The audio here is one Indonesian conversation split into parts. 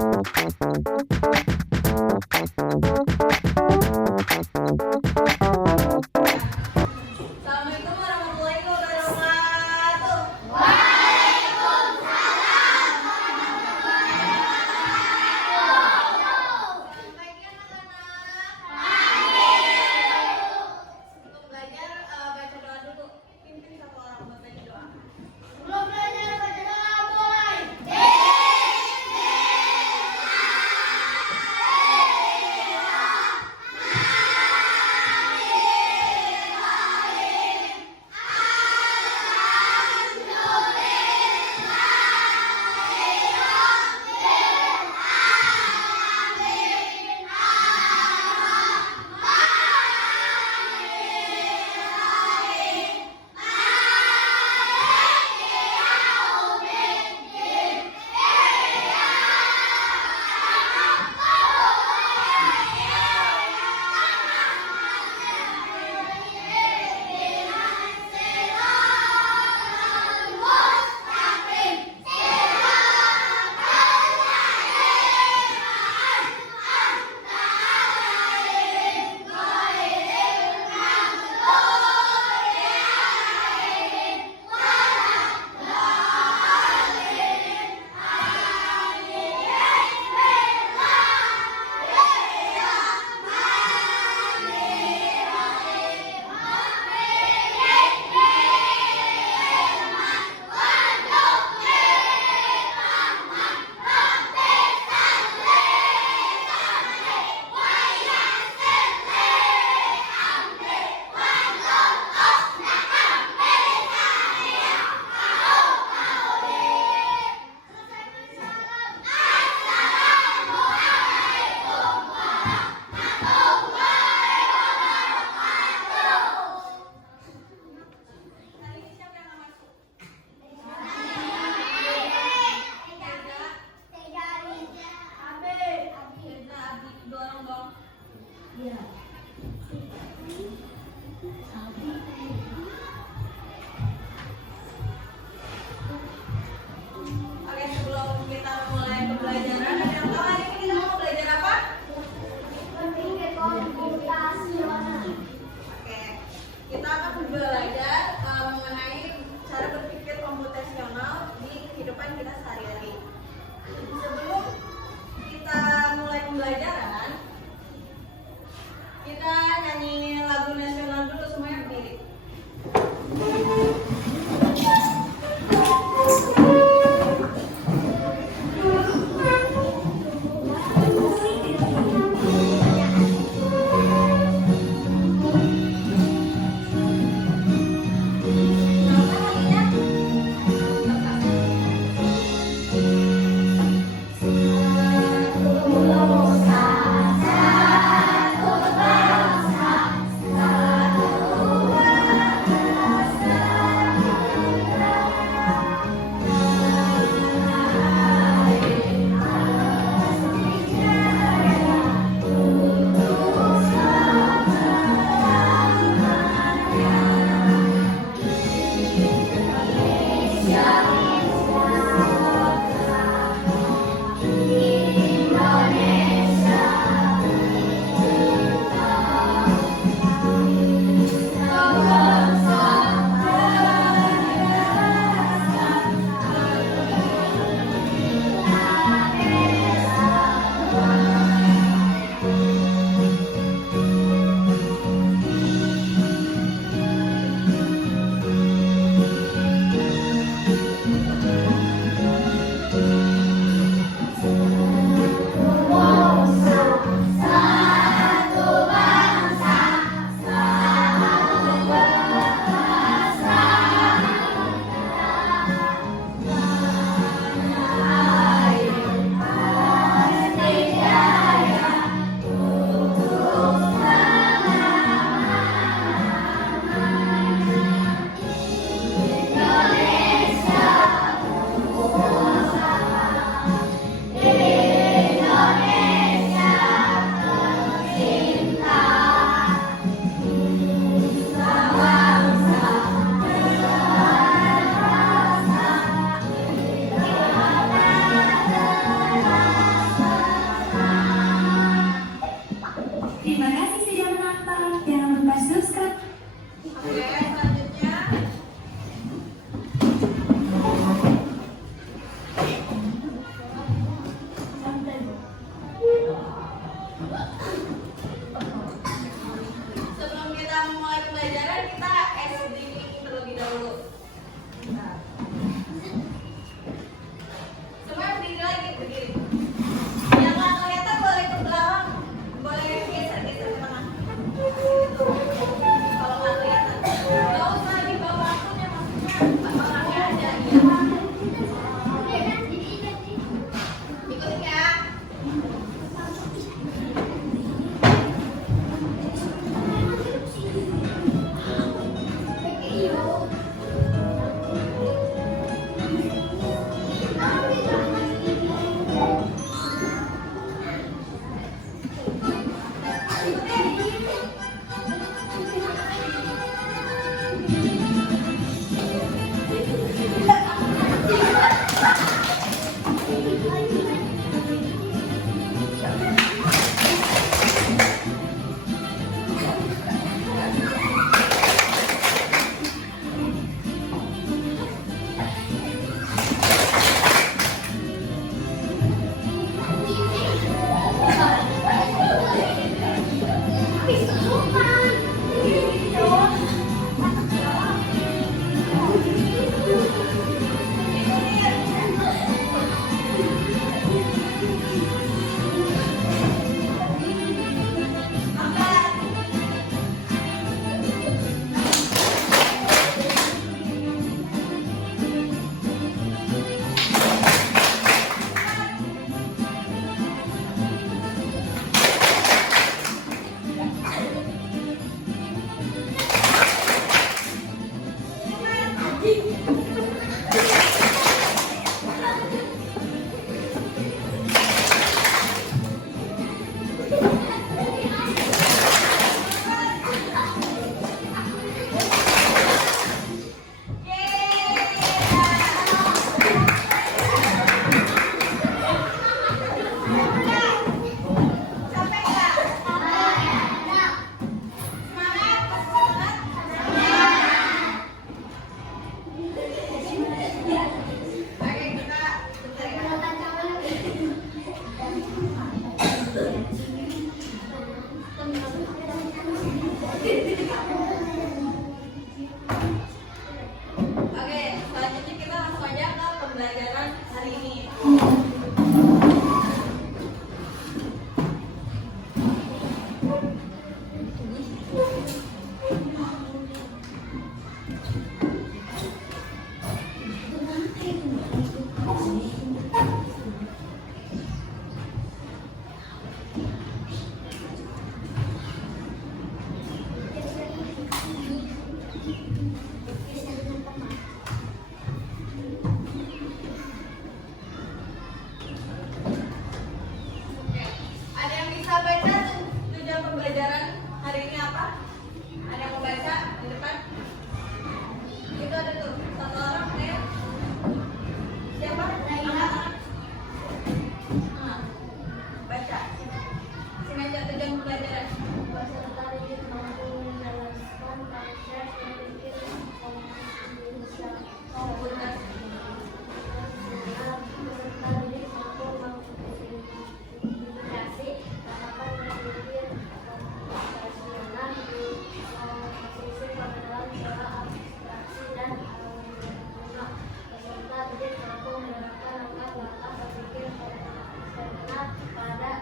Assalamualaikum warahmatullahi wabarakatuh. Selamat pagi anak-anak. Untuk belajar baca doa dulu. Pimpin satu orang buat baca doa. Sebelum belajar baca doa mulai. Oke, sebelum kita mulai pembelajaran, ada yang tahu hari ini kita mau belajar apa? Berpikir komputasional. Oke, kita akan belajar mengenai cara berpikir komputasional di kehidupan kita sehari-hari. Sebelum kita mulai pembelajaran, kita nyanyi lagu nasional dulu, semuanya berdiri. Oke, selanjutnya kita langsung aja ke pembelajaran hari ini. Ada yang bisa baca tujuan pembelajaran hari ini apa? Ada yang mau baca di depan? Itu ada tuh satu orang ya. Siapa? Baca. Sini aja tujuan pembelajaran. Peserta didik mampu menjelaskan konsep berpikir komunikasi Komunikasi. peserta didik mampu mengidentifikasi tahapan berpikir komputasional di posisi pada cara abstraksi dan algoritma. Peserta didik mampu menerapkan langkah-langkah berpikir komputasional pada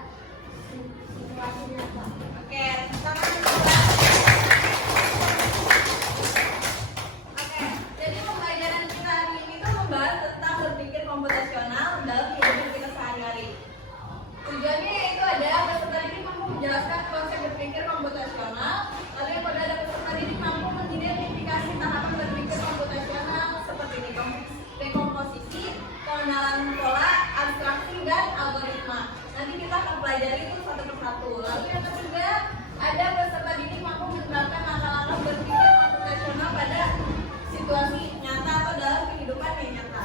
situasi nyata. Oke, tangan coba. Oke, jadi pembelajaran kita hari ini tuh membahas tentang berpikir komputasional dalam kehidupan kita sehari-hari. Tujuannya yaitu ada peserta didik mampu menjelaskan konsep berpikir komputasional, lalu yang kedua ada peserta didik mampu mengidentifikasi tahapan berpikir komputasional seperti dekomposisi, pengenalan pola, abstraksi, dan algoritma. Nanti kita akan pelajari itu satu persatu. Lalu yang ketiga ada peserta didik mampu menerapkan langkah-langkah berpikir komputasional pada situasi nyata atau dalam kehidupan yang nyata.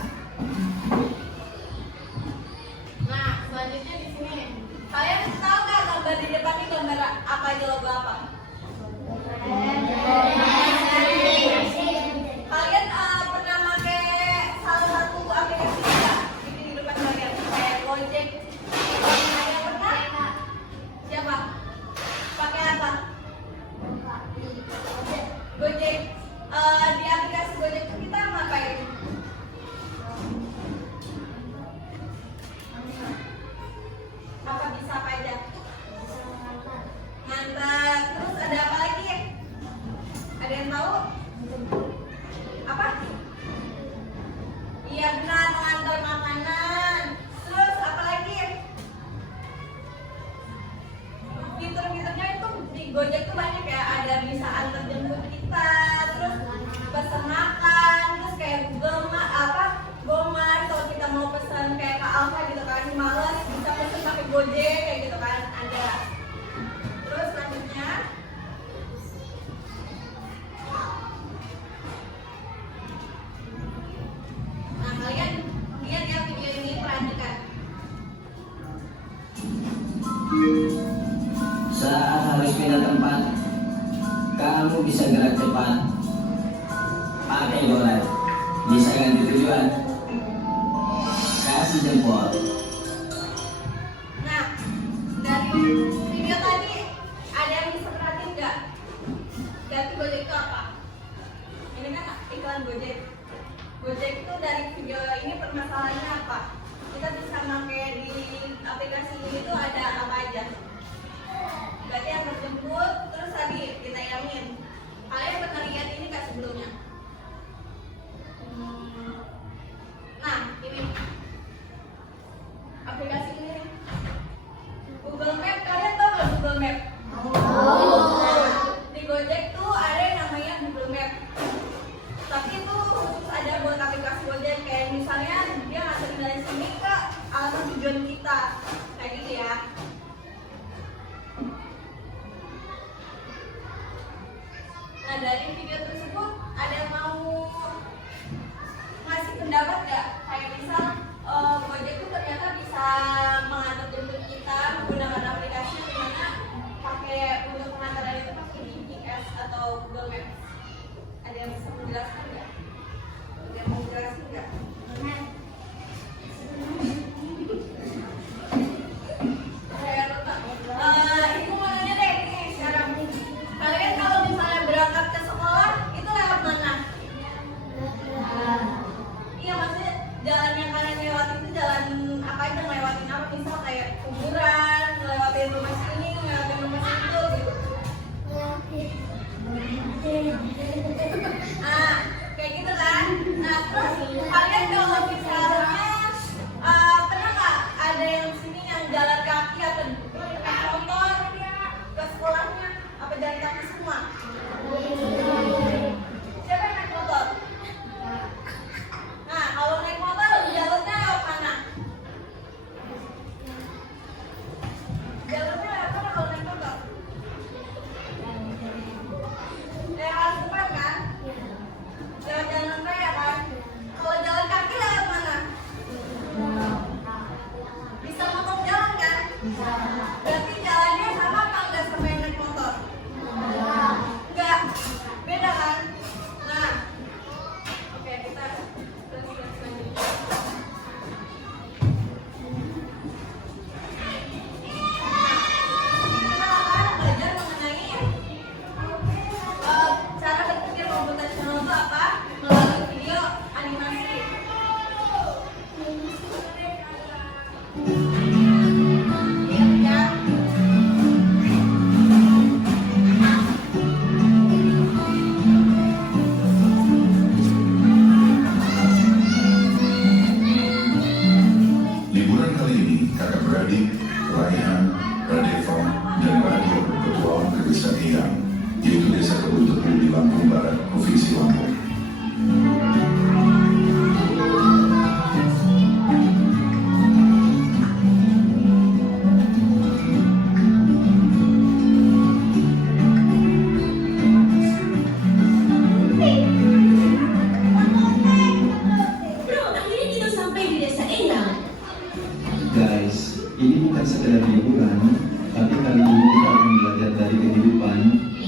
Nah, selanjutnya di sini, kalian tahu nggak gambar di depan itu gambar apa, itu logo apa? Kalian pernah pakai salah satu aplikasi nggak di kehidupan kalian kayak Gojek? Ada yang pernah? Siapa? Pakai apa? Gojek. Di aplikasi Gojek itu kita ngapain? Apa bisa apa aja? Ngantar. Terus ada apa lagi? Gojek tuh banyak ya, ada bisa antar jemput kita, terus pesan makan, terus kayak Gomart, kalau kita mau pesan kayak Kak Alfa gitu kan, males bisa pesan pakai Gojek kayak gitu kan, ada. Terus selanjutnya nah kalian lihat ya video ini, perhatikan. Saat harus pindah tempat, kamu bisa gerak cepat. Pakai Gorat, bisa ganti tujuan. Kasih jempol. Nah, dari video tadi ada yang bisa perhatiin nggak? Ganti Gojek itu apa? Ini kan iklan Gojek. Gojek itu dari video ini permasalahannya apa? Kita bisa pakai di aplikasi ini tuh ada apa aja? Berarti yang terjemput, terus tadi ditayamin. Kalian pernah lihat ini nggak sebelumnya? Nah, ini aplikasi ini Google Map, kalian tahu nggak Google Map? Di Gojek tuh ada yang namanya Google Map, tapi itu khusus ada buat aplikasi Gojek. Kayak misalnya dia nganterin dari sini ke alamat tujuan kita, kayak gitu ya. Nah, dari video tersebut ada yang mau ngasih pendapat nggak? Kayak misal Gojek itu ternyata bisa mengantar jemput kita menggunakan aplikasi di mana pakai untuk pengantaran itu pakai GPS atau Google Maps. Ada yang bisa menjelaskan nggak? Ada yang mau jelasin nggak? Saya lupa. Ibu mau nanya deh, nih sekarang kalian kalau misalnya berangkat ke sekolah itu lewat mana? Iya, maksudnya jalan yang kalian lewatin itu jalan apa aja, ngelewatin apa? Misal kayak kuburan, ngelewatin rumah sini, ngelewatin rumah situ gitu. Ah, kayak gitu kan? Nah, terus kalian kalau misalnya pernah nggak ada yang sini yang jalan kaki atau naik motor ke sekolahnya? Apa jalan kaki semua? Siapa yang naik motor? Nah, kalau naik motor jalurnya lewat mana? Jalurnya lewat mana kalau naik motor? Lewat depan kan? Lewat jalan raya kan? Kalau jalan kaki lewat mana? Bisa motong jalan kan? Berarti jalannya sama apa enggak sama yang naik motor? Enggak, beda kan? Nah, oke, kita terus selanjutnya. Kita akan belajar mengenai cara berpikir komputasional itu apa melalui video animasi. Lihat ya. Liburan kali ini kakak beradik, Raihan, Radeva, dan Radio berpetualang ke desa Eyang, yaitu desa Kebun Tebu di Lampung Barat, Provinsi Lampung. Bro, akhirnya kita sampai di desa Eyang. Guys, ini bukan sekedar liburan, tapi kali ini kita akan belajar dari kehidupan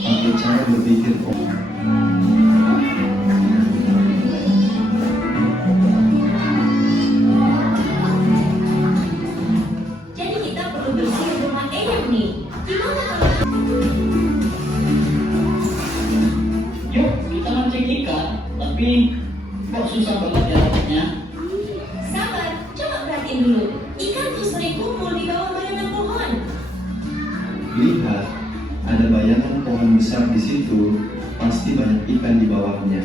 pakai cara berpikir Jadi kita perlu bersih rumah Eyang nih. Gimana kalau Yuk, kita mancing ikan, tapi kok susah banget ya dapetnya? sabar, coba perhatiin dulu. Ikan tuh sering kumpul di bawah bayangan pohon. Lihat, ada bayangan pohon besar di situ, pasti banyak ikan di bawahnya.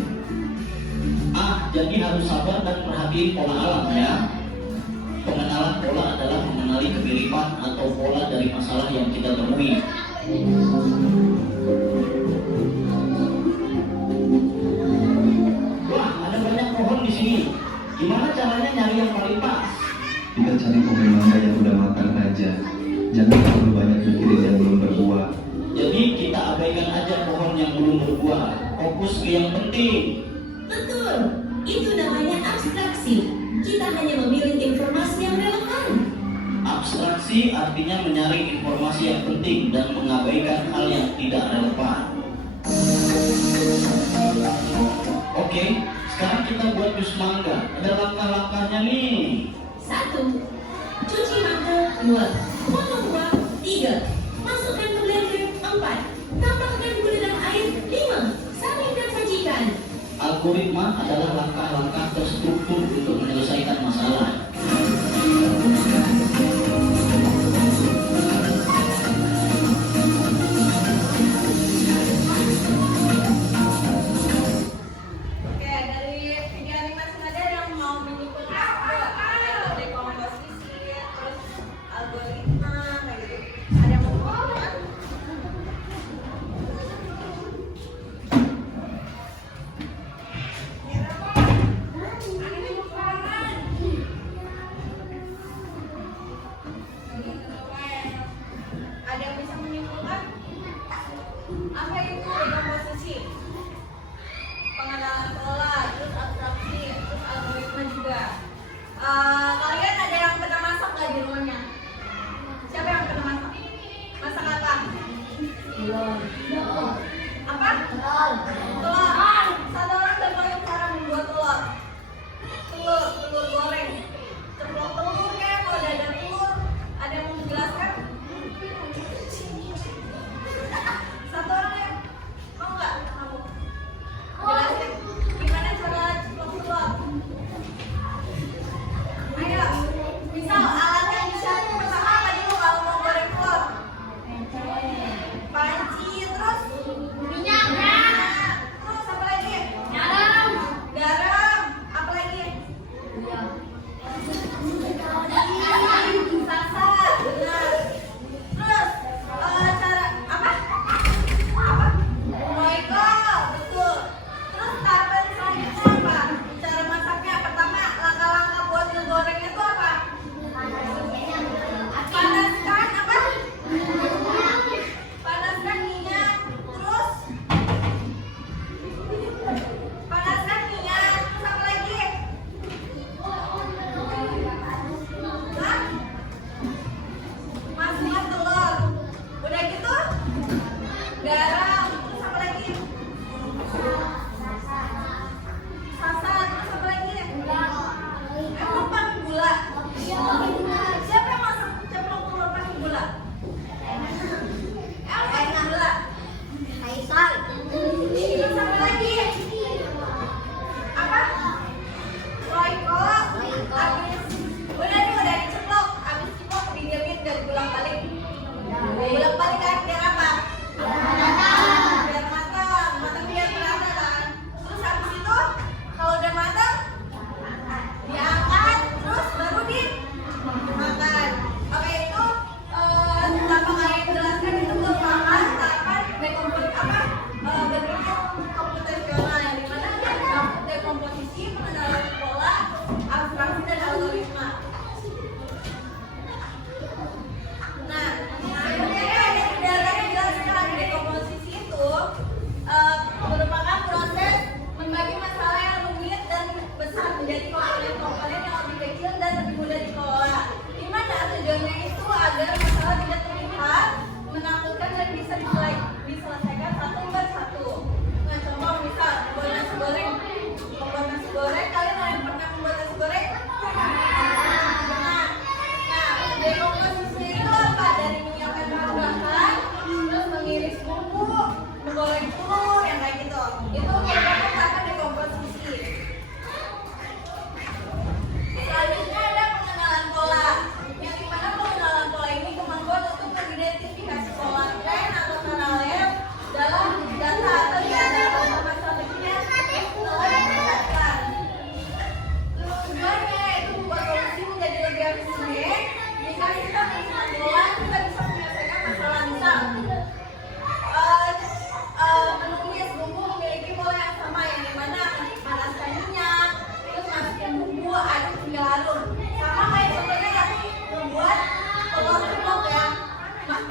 Jadi harus sabar dan perhatiin pola alam ya. Pengenalan pola adalah mengenali kemiripan atau pola dari masalah yang kita temui. Gimana caranya nyari yang paling pas? Kita cari pohon mangga yang udah matang aja. Jangan terlalu banyak mikirin yang belum berbuah. Jadi kita abaikan aja pohon yang belum berbuah. Fokus ke yang penting. Betul, itu namanya abstraksi. Kita hanya memilih informasi yang relevan. Abstraksi artinya menyaring informasi yang penting dan mengabaikan hal yang tidak relevan. Oke, sekarang kita buat jus mangga. Ada langkah-langkahnya nih. 1. Cuci mangga. 2. Potong buah. 3. Masukkan ke blender. 4. Tambahkan gula dan air. 5. Saring dan sajikan. Algoritma adalah langkah-langkah terstruktur untuk menyelesaikan masalah. Oke, dari video animasi ada yang mau mengikuti dekomposisi, terus algoritma, kayak gitu. Ada yang mau mengikuti? Ada yang bisa menyimpulkan? Apa itu dekomposisi? Pengenalan pola, terus abstraksi, terus algoritma juga. Kalian ada yang pernah masak nggak di rumahnya? Siapa yang pernah masak? Masak apa? Apa? Telur. Satu orang udah pakai cara membuat telur. Telur goreng. Ceplok telurnya, kalau udah ada telur, ada yang mau menjelaskan? Satu orang ya? Mau nggak? Kamu?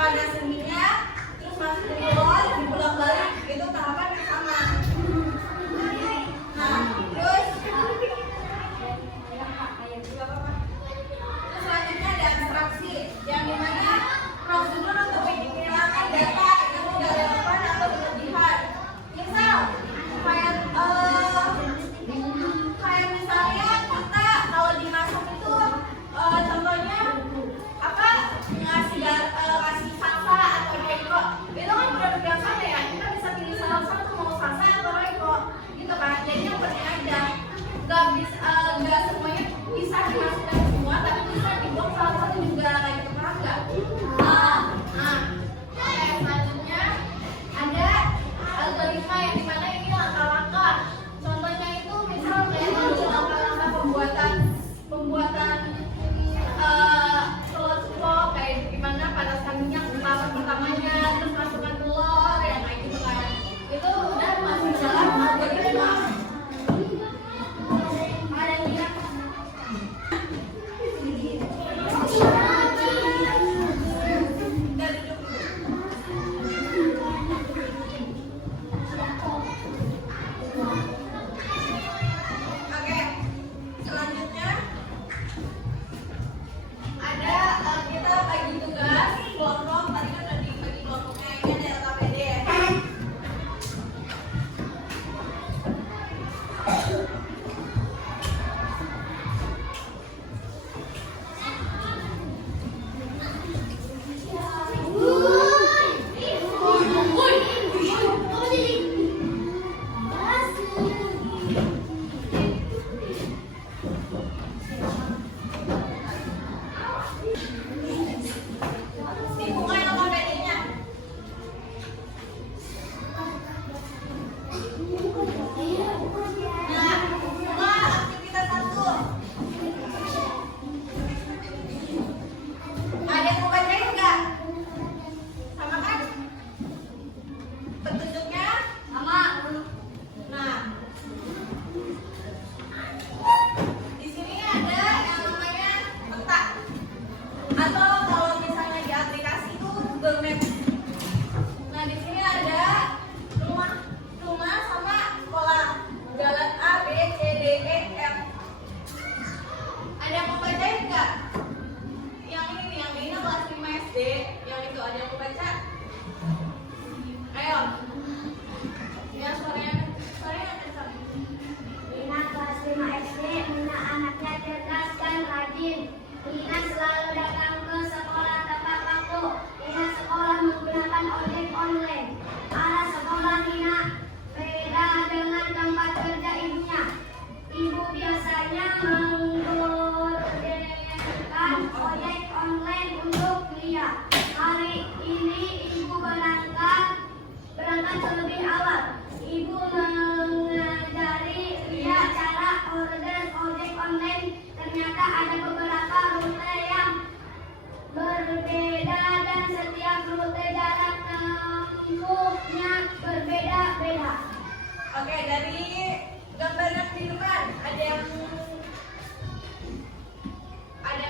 ada seninya, terus masukin telur, dipulang balik, itu tahapan yang sama. Nah, terus selanjutnya ada abstraksi, yang dimana prosedur untuk menghilangkan data yang tidak relevan atau berlebihan. Misal, kayak misalnya kita kalau dimasak itu contohnya apa, ngasih salsa atau reko, itu kan produk yang sama ya, kita bisa pilih salah satu mau salsa atau reko gitu kan. Jadi yang penting aja nggak semuanya bisa dimasukkan semua, tapi bisa dibuang salah satu juga, kayak gitu, paham nggak? Selanjutnya ada algoritma, yang dimana ini langkah-langkah. Contohnya itu misal kayak langkah-langkah pembuatan telur ceplok, kayak gimana panaskan minyak tahap pertamanya, terus masukkan telur, yang kayak gitu kan. Itu udah masuk dalam algoritma. Ada minyak. Dari dulu. Oke, selanjutnya ada kita bagi tugas kelompok. Tadi kan udah dibagi kelompoknya, ini ada LKPD ya. Lingkungan LKPD-nya. Nah, aktivitas 1. Ada yang mau bacain nggak? Sama kan? Petunjuknya sama. Nah, di sini ada yang namanya peta, atau kalau misalnya di aplikasi itu Google Maps. Nah, di sini ada rumah sama sekolah, jalan A, B, C, D, E, F. Ada yang mau bacain nggak? Yang ini nih, yang ini kelas 5 SD, yang itu ada yang mau baca? Ayo. Ya, suaranya kencang. Lina kelas 5 SD, Lina anaknya cerdas dan rajin. Lina selalu datang ke sekolah tepat waktu. Lina sekolah menggunakan ojek online. Arah sekolah Lina beda dengan tempat kerja ibunya. Ibu biasanya menggunakan ojek online untuk Lia. Hari ini ibu berangkat lebih awal. Ibu mengajari Lia cara order ojek online. Ternyata ada beberapa rute yang berbeda dan setiap rute jarak tempuhnya berbeda-beda. Oke, dari gambaran di depan ada yang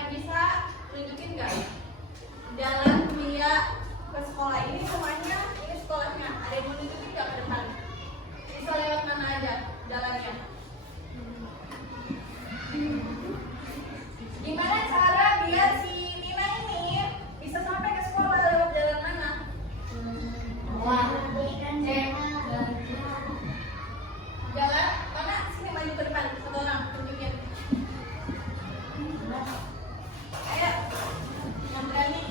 bisa tunjukin nggak? Jalan Lia ke sekolah ini semuanya, ini sekolahnya. Ada yang mau tunjukin nggak ke depan? Bisa lewat mana aja jalannya? Gimana cara biar si Nina ini bisa sampai ke sekolah lewat jalan mana? Jalan mana? Sini maju ke depan, satu orang tunjukin. Ayo, yang berani.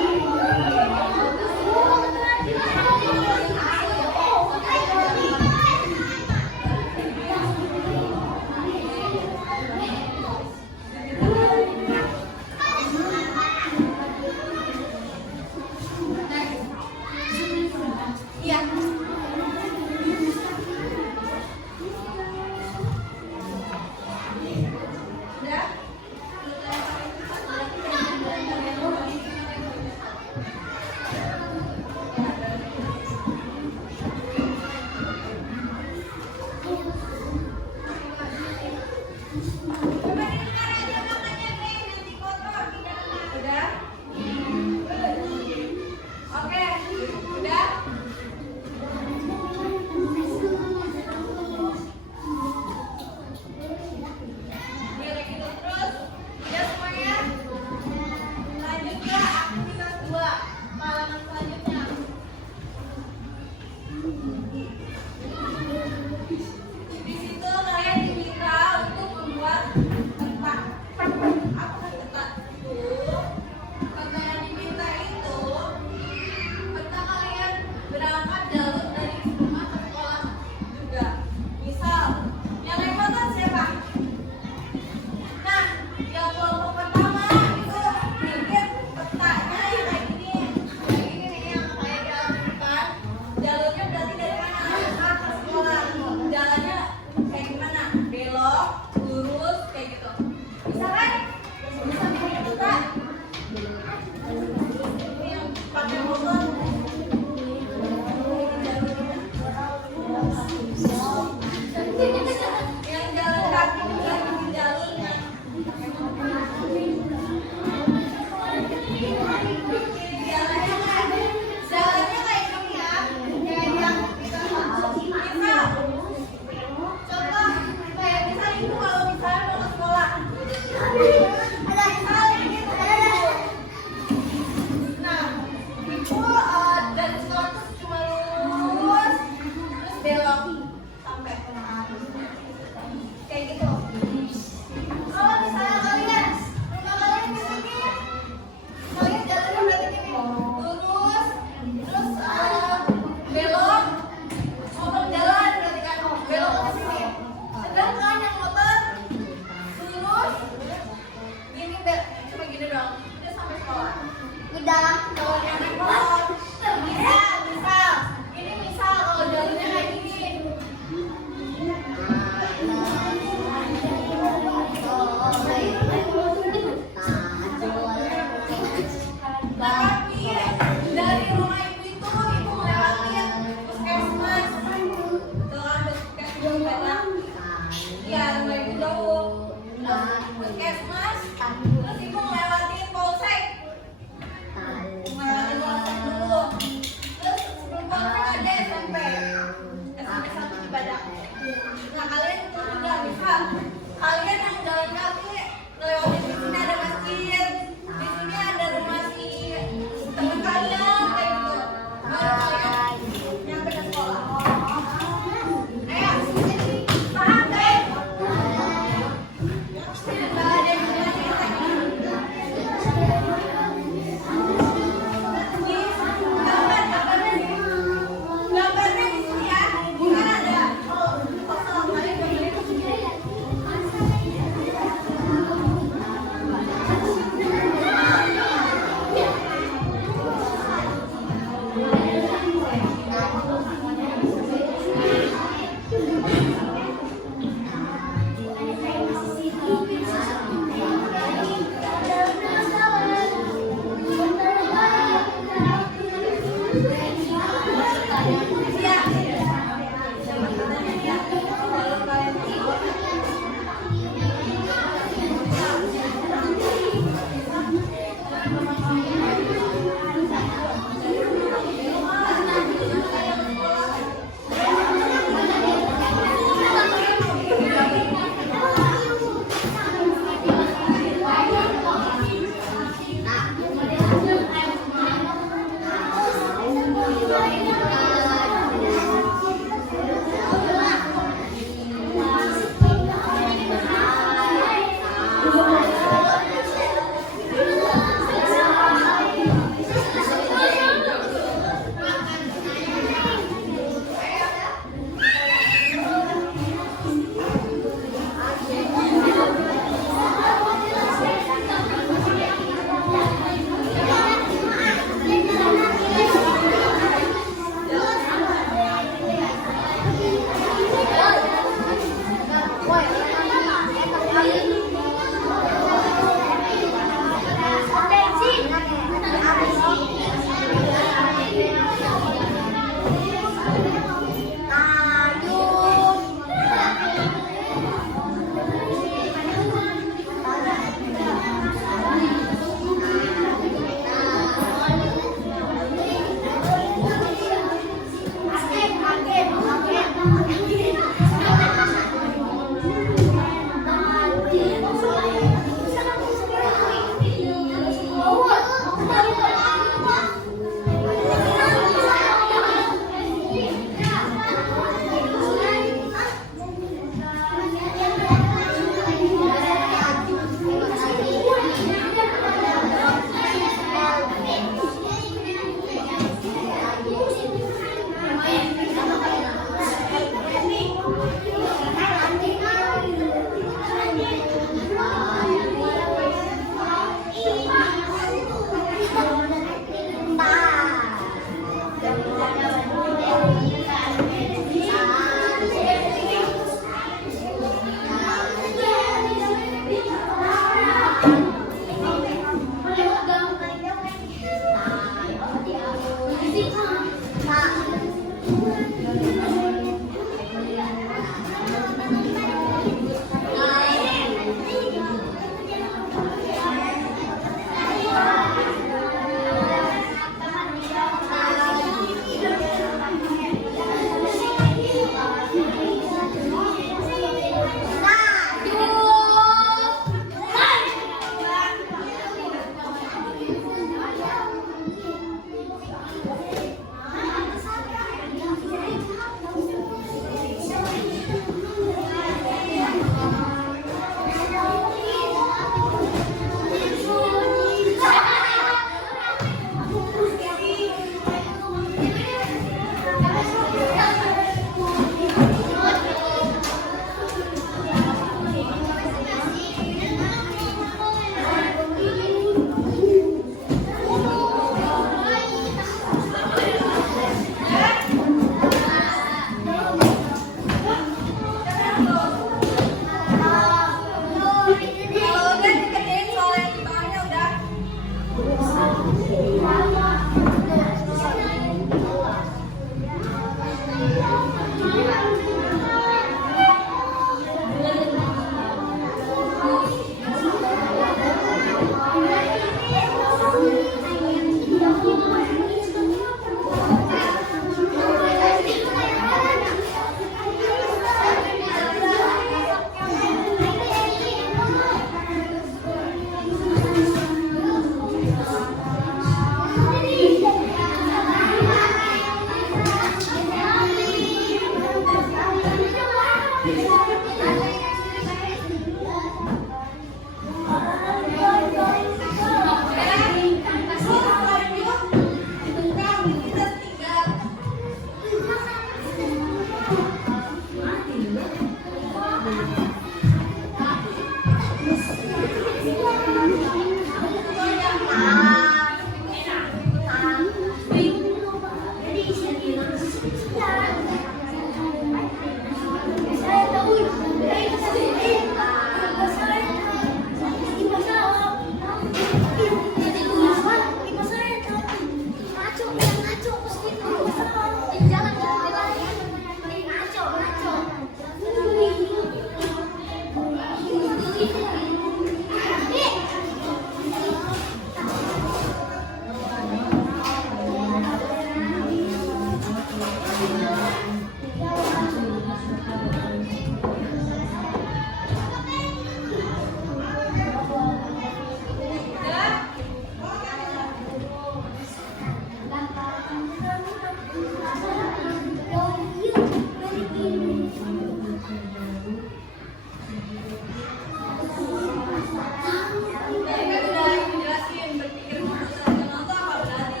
Tadi kan udah dijelasin berpikir komputasional itu apa berarti?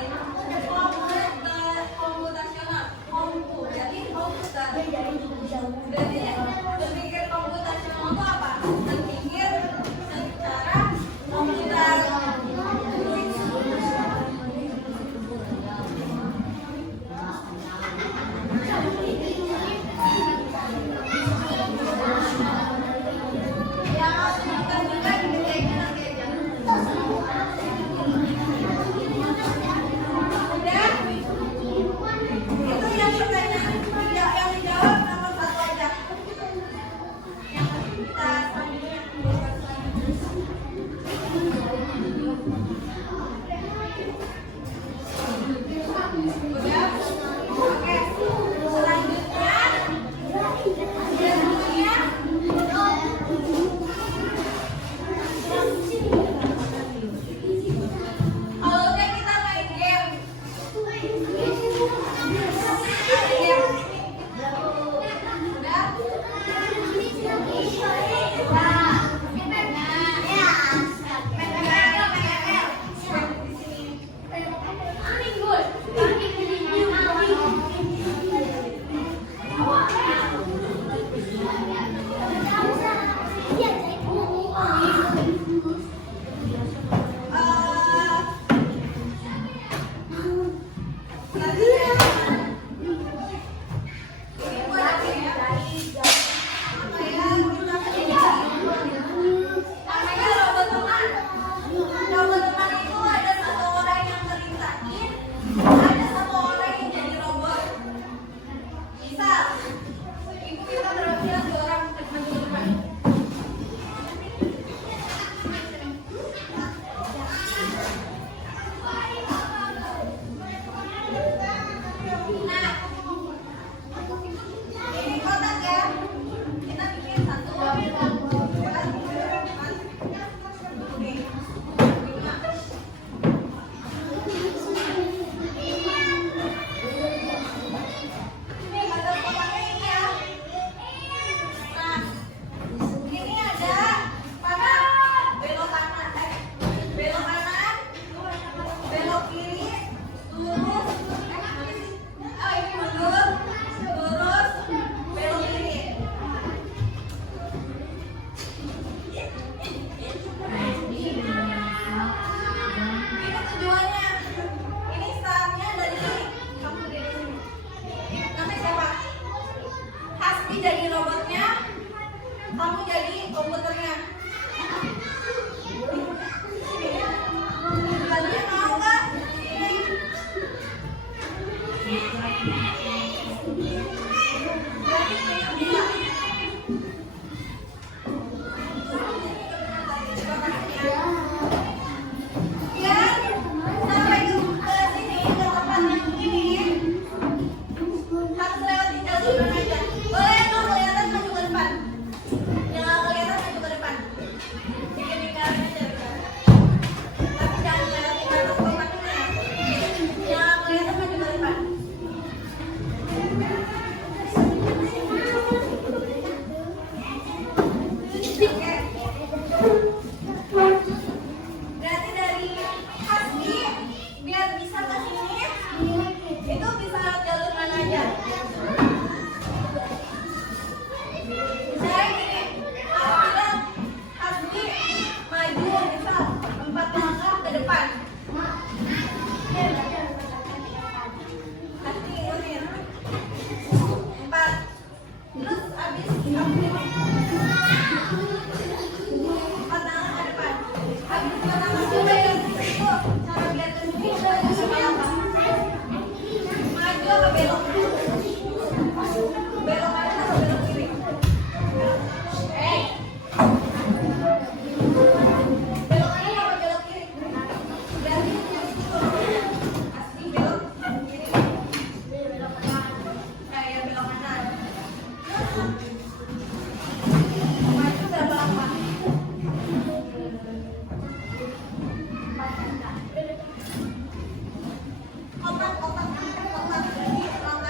Komputasional, jadi komputer. Berarti berpikir komputasional itu apa? Berpikir secara komputer. Yang harus dilakukan juga dikerjain nanti aja. Udah? Itu yang pertanyaan yang dijawab nomor 1 aja. Kita selanjutnya. Udah? Oke. Selanjutnya. Kalau udah kita main game. Namanya robot teman. Robot teman itu ada satu orang yang merintahin, ada satu orang yang jadi robot. Misal, ibu kita berhasil 2 orang maju ke depan. Nah, ini kotak ya. Kita bikin 1, 2, 3, 4, 5. Ini ada kotaknya ini ya. Nah, ini ada kanan, belok kanan, belok kanan, belok kiri, lurus, ini mundur, lurus, belok kiri. Ini tujuannya. Ini startnya dari sini. Kamu dari sini. Namanya siapa? Hasbi jadi robotnya, kamu jadi komputernya. Tujuannya mau nggak? Biar sampai ke sini, ke tempat yang ini, harus lewatin jalur mana aja. Boleh yang nggak kelihatan maju ke depan. Yang nggak kelihatan maju ke depan. Bikin lingkaran aja. Tapi jangan lewatin batas kotaknya ya. Yang nggak kelihatan maju ke depan. Oke. Berarti dari Hasbi biar bisa ke sini itu bisa lewat jalur mana aja. Misalnya gini, aku bilang Hasbi maju misal 4 langkah ke depan. Hasbi ikutin 4. Terus abis aku bilang 4 langkah ke depan. Habis 4 langkah coba ya itu cara biar ke sini maju sama apa? Maju apa belok? Belok kanan atau belok kiri? Belok kanan apa belok kiri? Berarti Asli belok kiri. Nah ya belok kanan. Maju berapa langkah? Kotak. Jadi langkah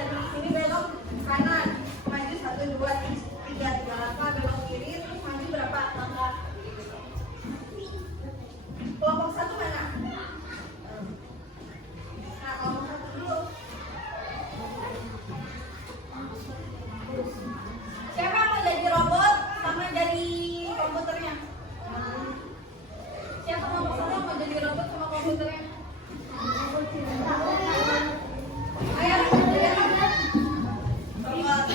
dari sini belok kanan, maju 1, 2, 3, 3 langkah, belok kiri, terus maju berapa langkah? Kelompok 1 mana? Nah, kelompok 1 dulu. Siapa yang mau jadi robot sama jadi komputernya? Siapa kelompok 1 mau jadi robot sama komputernya? Ayo, jadi robot. Robot.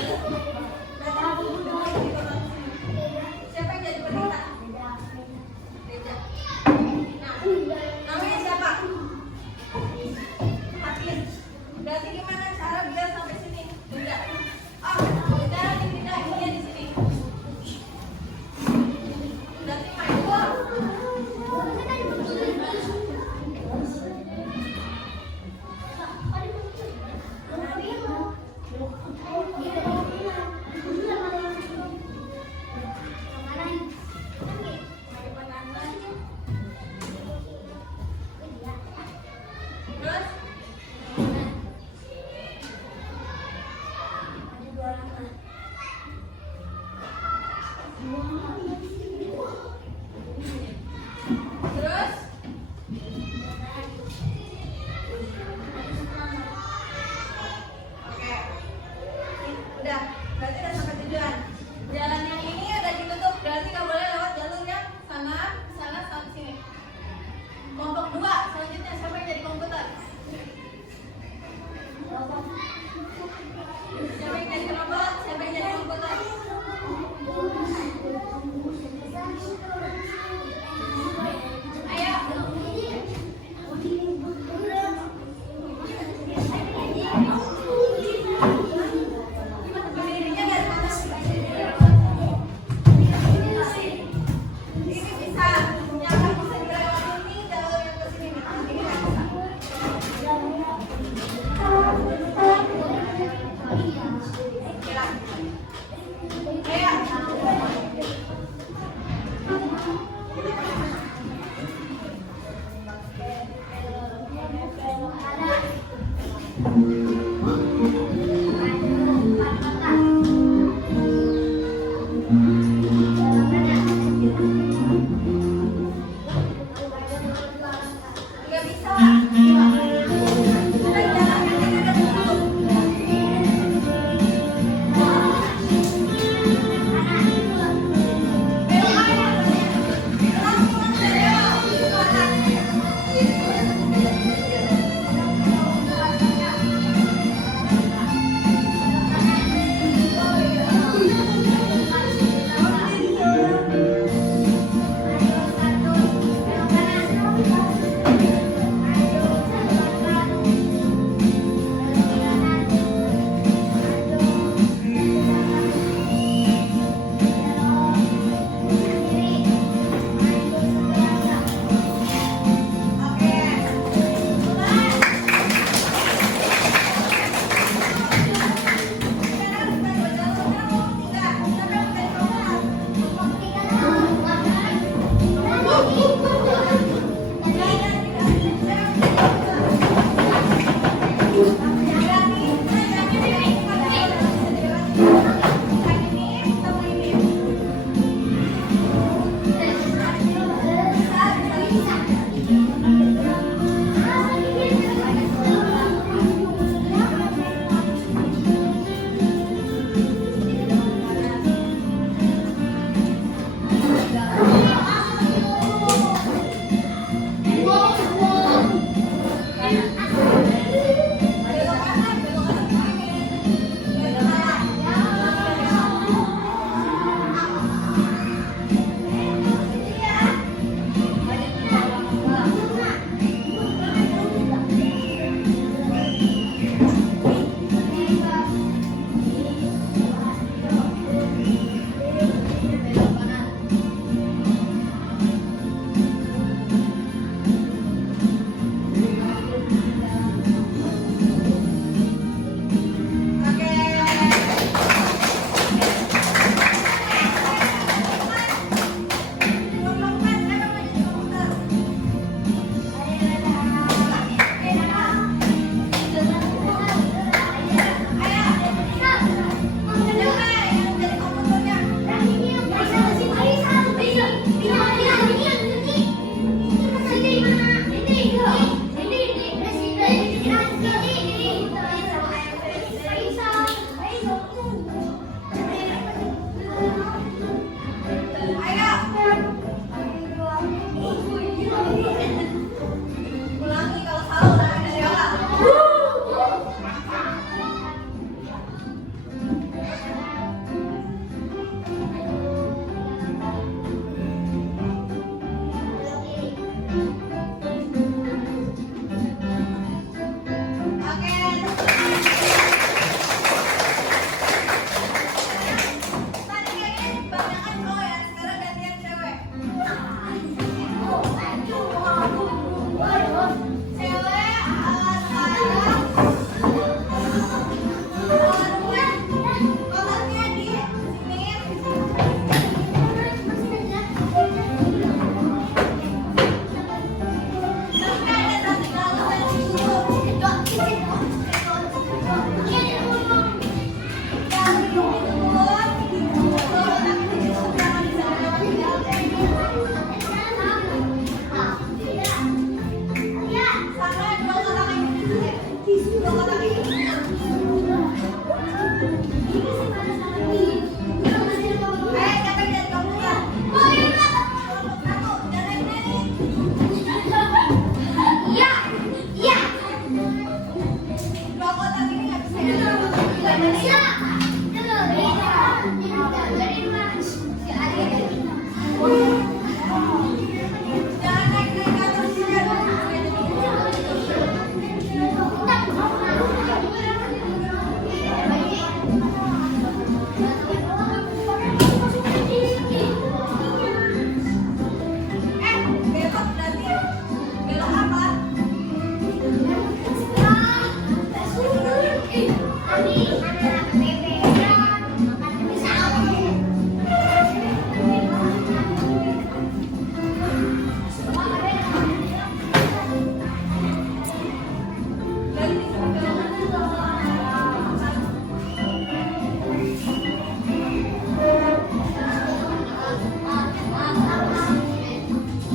Jangan naik-naik ke atas juga dong. Belok berarti. Belok apa?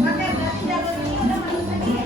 Oke, berarti jalur ini udah masuk lagi.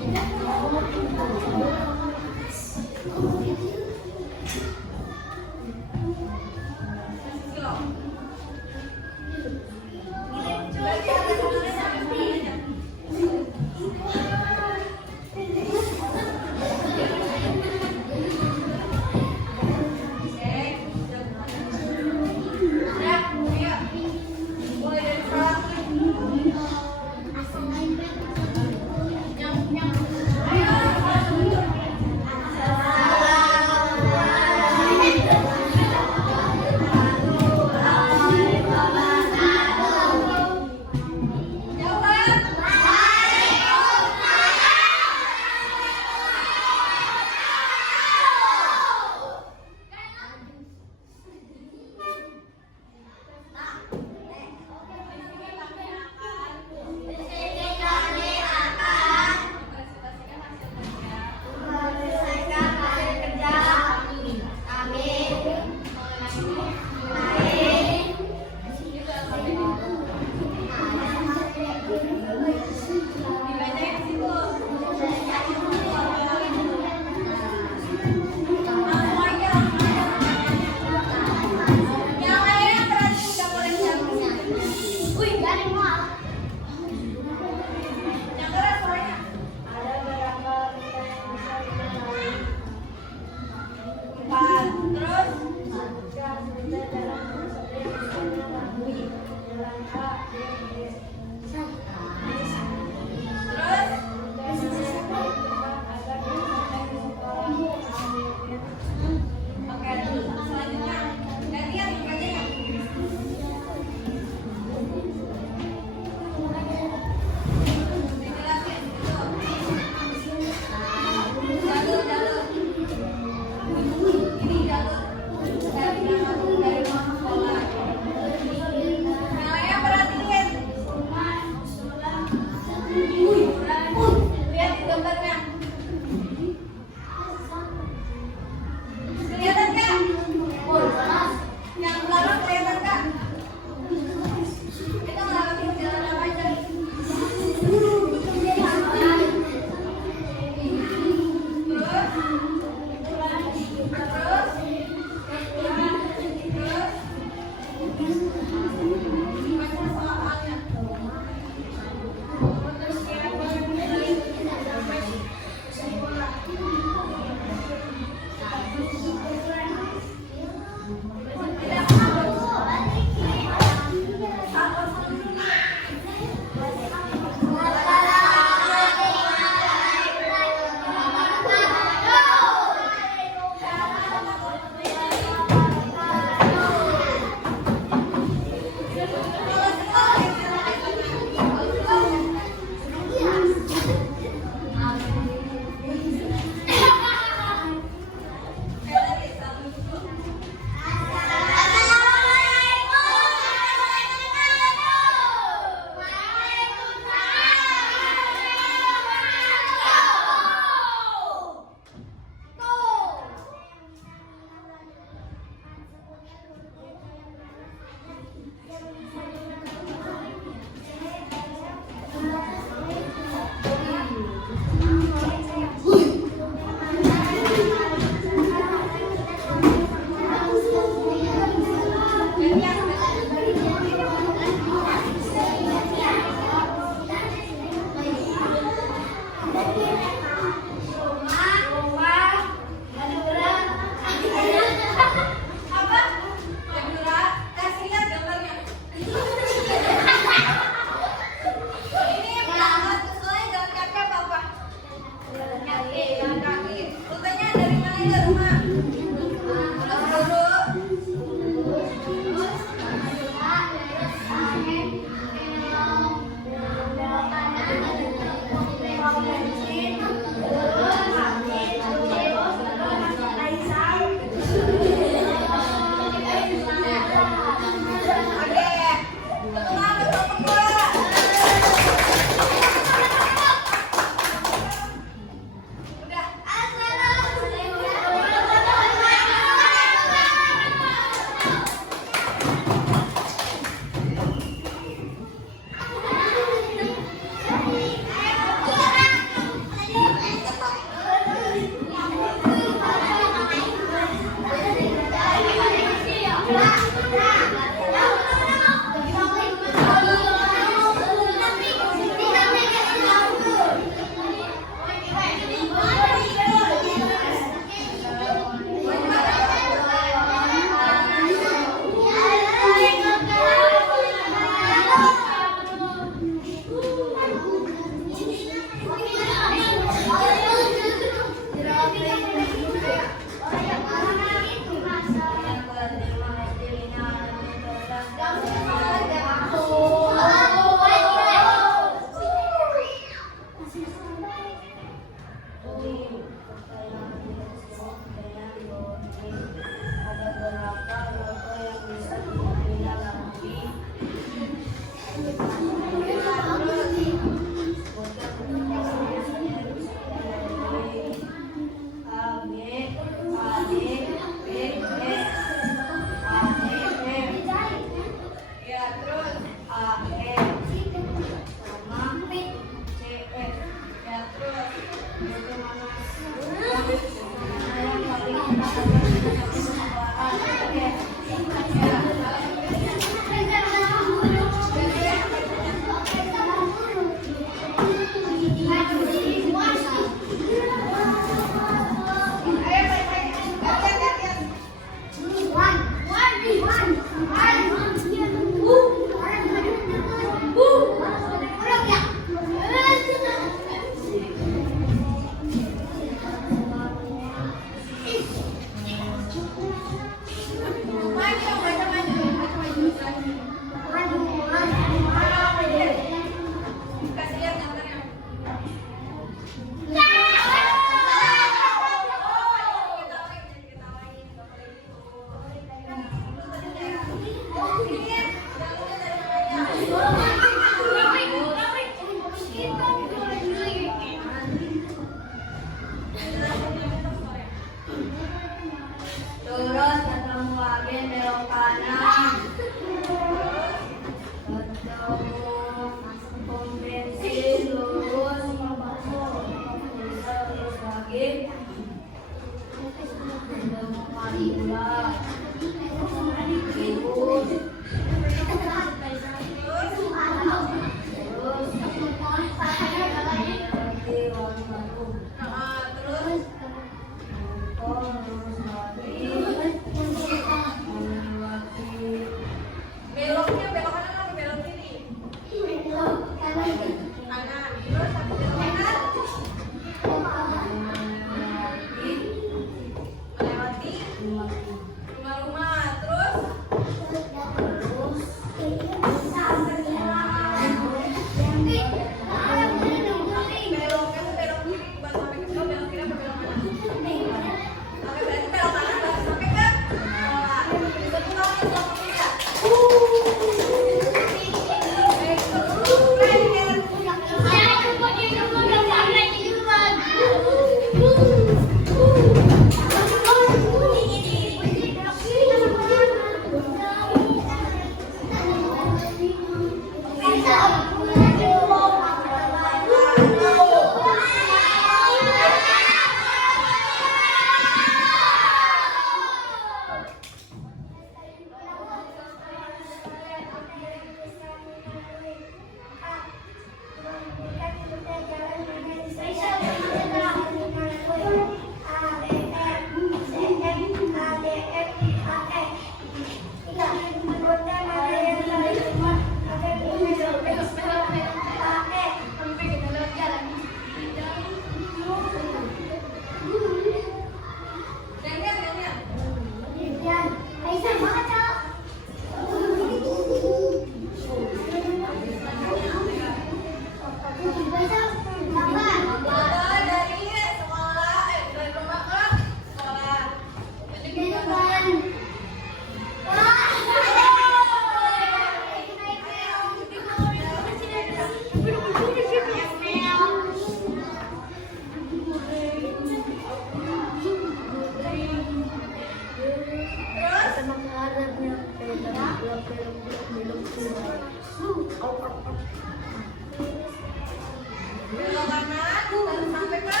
Belok kanan, lalu sampai ke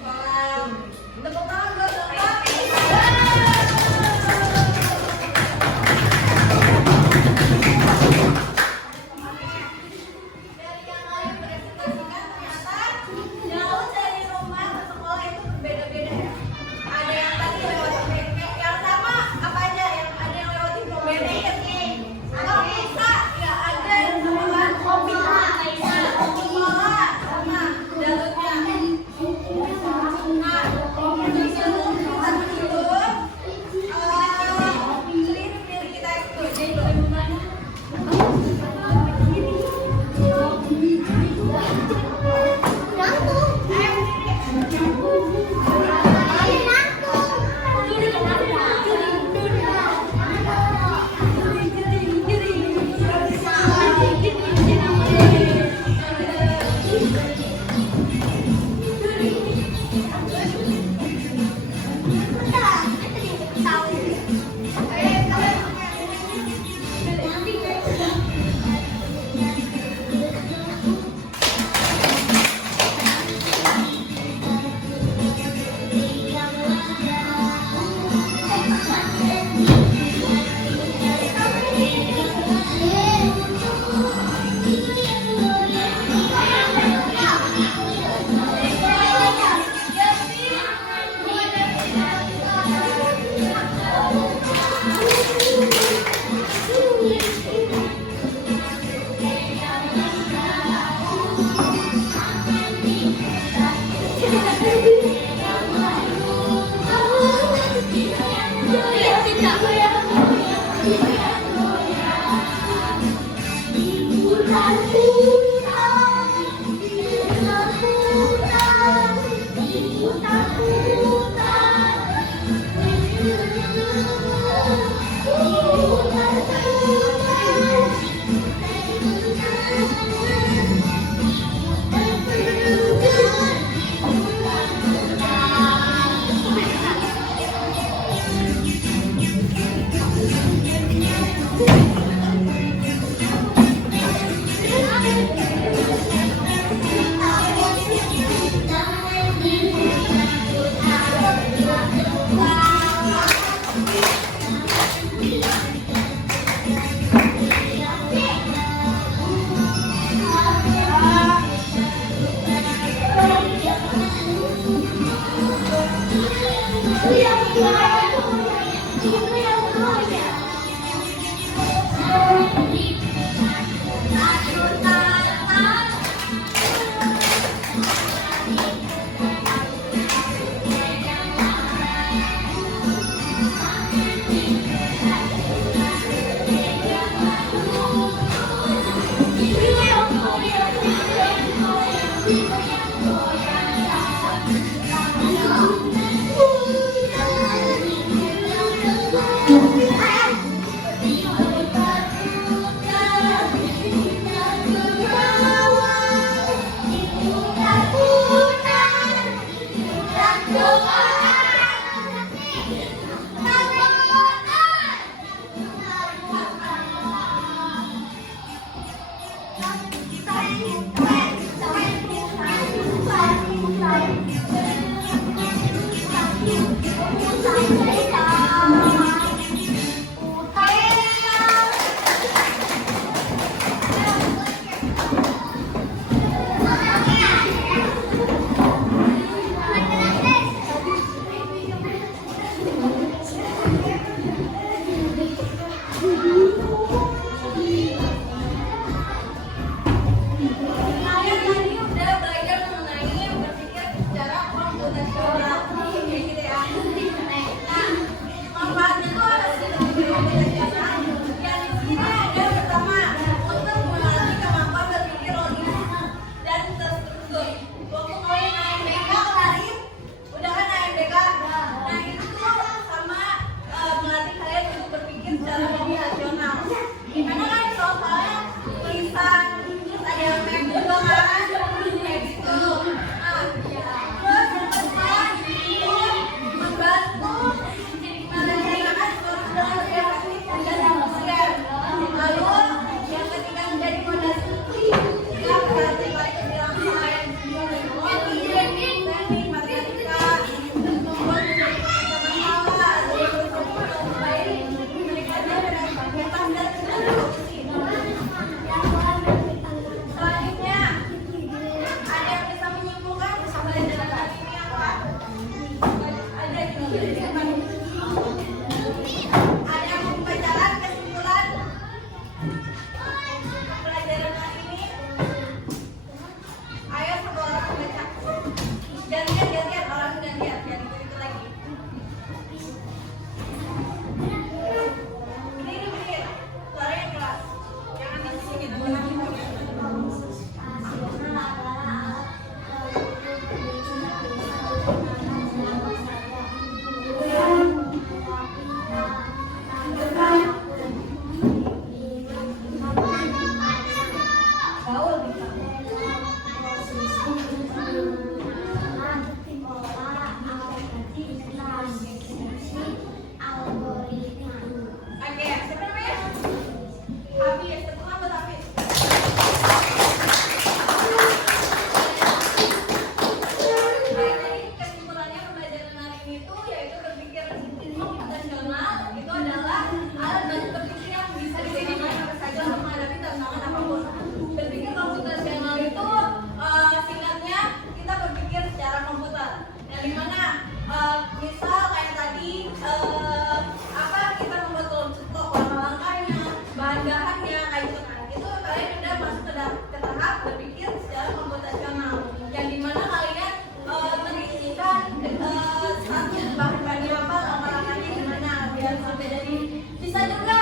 kolam. Tepuk tangan buat Bapak. Dari yang kalian presentasikan ternyata jauh dari rumah ke sekolah itu berbeda-beda ya. Ada yang tadi lewat bengkel, yang sama apa aja? Yang ada yang lewatin pom bensin nih. Atau bisa, ya ada yang sama komputer. semuanya kayak gitu kan. Itu kalian udah masuk ke tahap berpikir secara komputasional, yang dimana kalian mendiskusikan satu bahan-bahan apa langkah-langkahnya gimana biar sampai jadi bisa juga